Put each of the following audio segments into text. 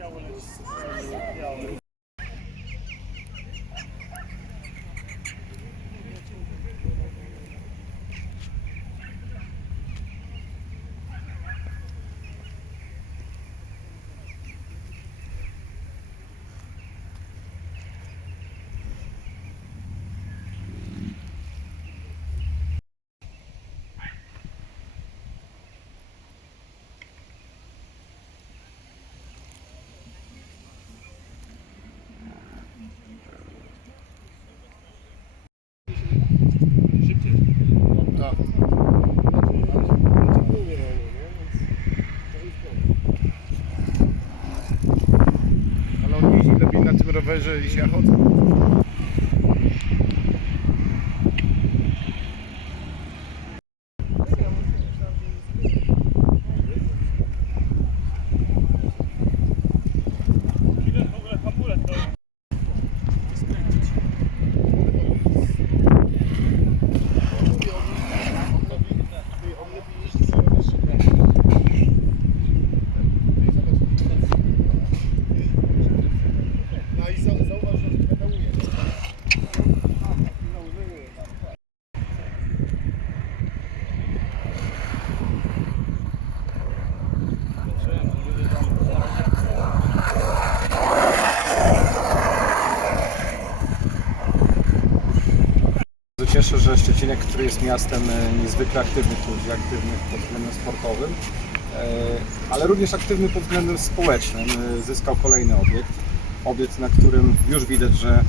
yavaş, yavaş. Tak. Ale on jeździ lepiej na tym rowerze niż ja chodzę. Cieszę, że Szczecinek, który jest miastem e, niezwykle aktywnych ludzi, aktywnych pod względem sportowym, e, ale również aktywny pod względem społecznym, e, zyskał kolejny obiekt. Obiekt, na którym już widać, że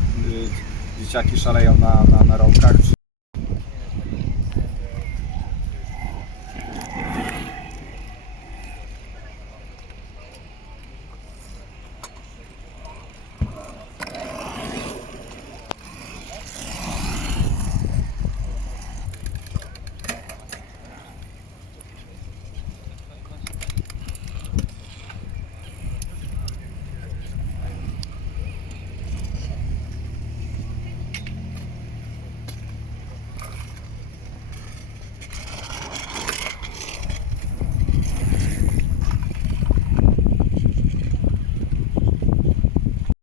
dzieciaki szaleją na, na, na rolkach.